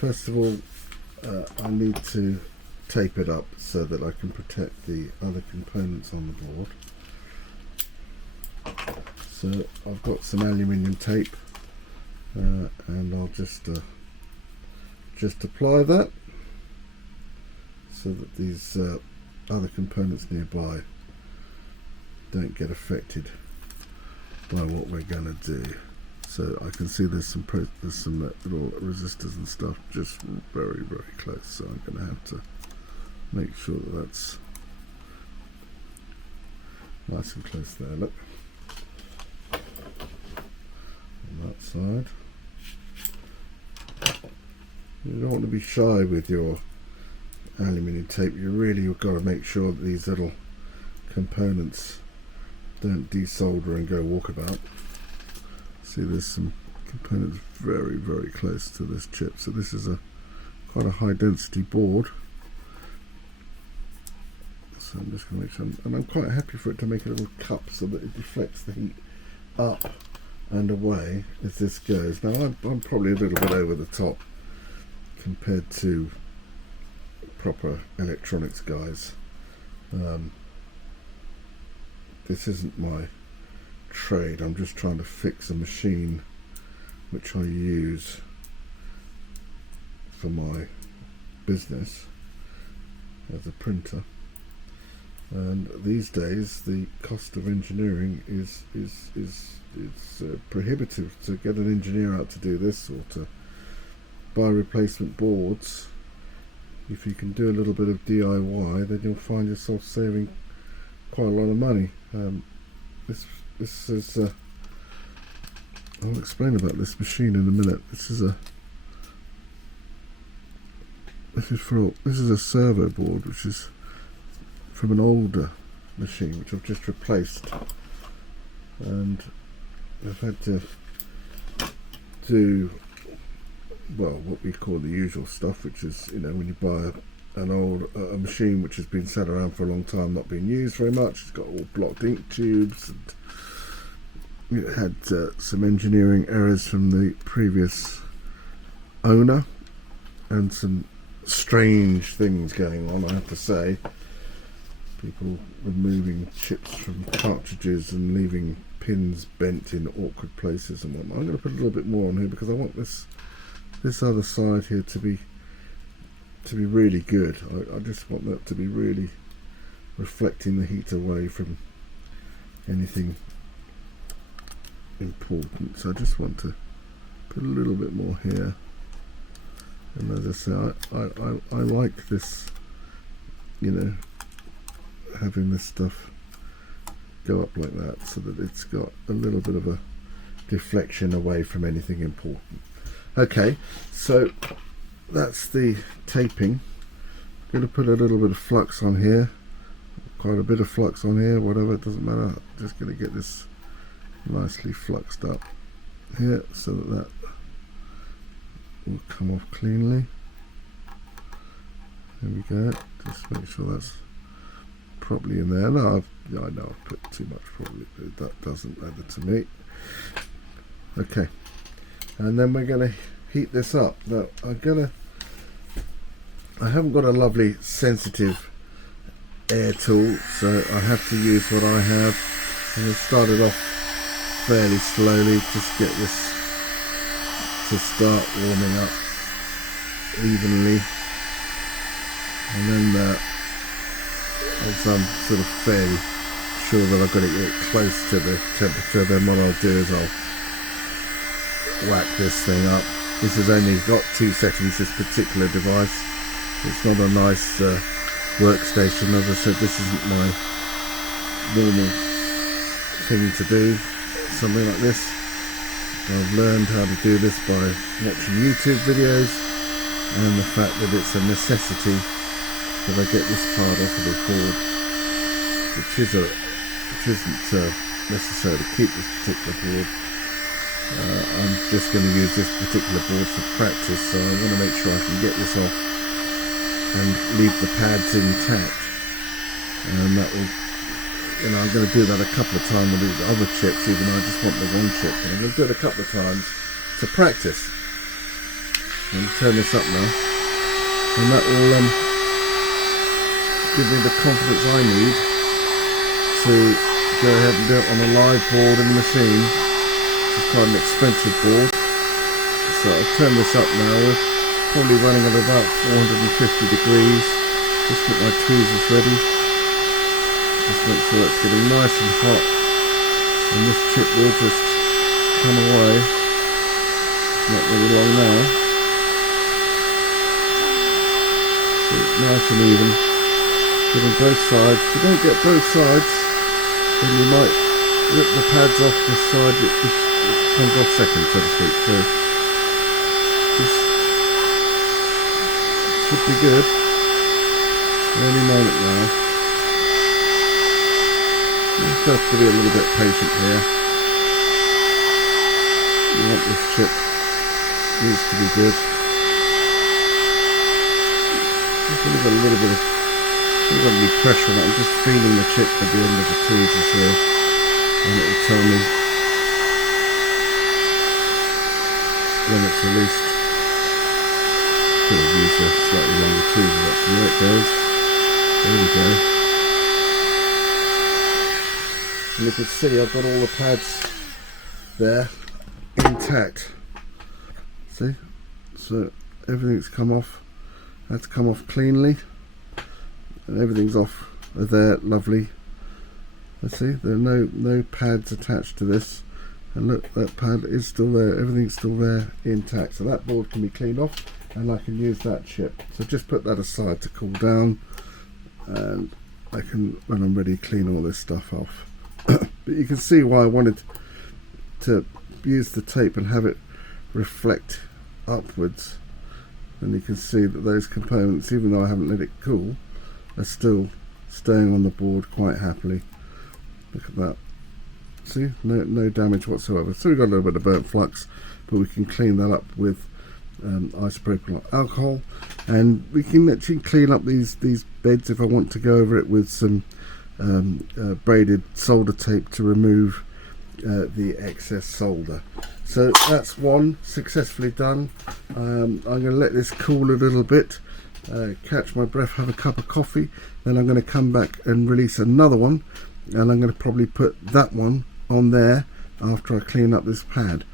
First of all, I need to tape it up so that I can protect the other components on the board. So I've got some aluminium tape, and I'll just apply that so that these other components nearby don't get affected by what we're going to do. So I can see there's some little resistors and stuff just very, very close, so I'm going to have to make sure that that's nice and close there. Look, on that side. You don't want to be shy with your aluminium tape. You've got to make sure that these little components don't desolder and go walkabout. See, there's some components very, very close to this chip. So this is quite a high density board. So I'm just going to make sure, and I'm quite happy for it to make a little cup so that it deflects the heat up and away as this goes. Now I'm probably a little bit over the top compared to proper electronics guys. This isn't my trade. I'm just trying to fix a machine which I use for my business as a printer, and these days the cost of engineering is prohibitive. To get an engineer out to do this or to buy replacement boards, if you can do a little bit of DIY, then you'll find yourself saving quite a lot of money. This is I'll explain about this machine in a minute. This is a servo board, which is from an older machine which I've just replaced, and I've had to do, well, what we call the usual stuff, which is, when you buy a machine which has been sat around for a long time, not being used very much. It's got all blocked ink tubes, and it had some engineering errors from the previous owner and some strange things going on, I have to say. People removing chips from cartridges and leaving pins bent in awkward places and whatnot. I'm going to put a little bit more on here because I want this other side here to be really good. I just want that to be really reflecting the heat away from anything important. So I just want to put a little bit more here. And as I say, I like this, having this stuff go up like that so that it's got a little bit of a deflection away from anything important. Okay, so that's the taping. I'm going to put a little bit of flux on here, quite a bit of flux on here, whatever, it doesn't matter. I'm just going to get this nicely fluxed up here so that will come off cleanly. There we go. Just make sure that's properly in there. No, I know I've put too much, probably. That doesn't matter to me. Okay, and then we're going to heat this up. Now I haven't got a lovely sensitive air tool, so I have to use what I have. I'm going to start it off fairly slowly, just get this to start warming up evenly, and then once I'm sort of fairly sure that I've got it close to the temperature, then what I'll do is I'll whack this thing up. This has only got 2 settings, this particular device. It's not a nice workstation. As I said, this isn't my normal thing to do, something like this. I've learned how to do this by watching YouTube videos, and the fact that it's a necessity that I get this part off of this board, which isn't necessary to keep this particular board. I'm just going to use this particular board for practice, so I want to make sure I can get this off and leave the pads intact, and that will, I'm going to do that a couple of times with these other chips, even though I just want the one chip, and I'm going to do it a couple of times to practice. I'll turn this up now, and that will give me the confidence I need to go ahead and do it on a live board in the machine. It's quite an expensive board, so I'll turn this up now. We're probably running at about 450 degrees. Just get my tweezers ready. Just make sure it's getting nice and hot, and this chip will just come away. Not really long now. So it's nice and even. Getting both sides. If you don't get both sides, then you might rip the pads off the side it comes off second, so to speak. So this should be good. Any moment now. You just have to be a little bit patient here. You want this chip, needs to be good. Just a little bit of, there's got to be pressure on it. I'm just feeling the chip at the end of the tweezers here, and it will tell me when it's released. Could have used a slightly longer tweezer actually. There it goes. There we go. And you can see I've got all the pads there intact. See? So everything's come off. That's come off cleanly. And everything's off there, lovely. Let's see, there are no pads attached to this. And look, that pad is still there. Everything's still there intact. So that board can be cleaned off, and I can use that chip. So just put that aside to cool down, and I can, when I'm ready, clean all this stuff off. But you can see why I wanted to use the tape and have it reflect upwards. And you can see that those components, even though I haven't let it cool, are still staying on the board quite happily. Look at that. See, no damage whatsoever. So we've got a little bit of burnt flux, but we can clean that up with isopropyl alcohol, and we can actually clean up these beds if I want to go over it with some braided solder tape to remove the excess solder. So that's one successfully done. I'm going to let this cool a little bit, catch my breath, have a cup of coffee, then I'm going to come back and release another one, and I'm going to probably put that one on there after I clean up this pad.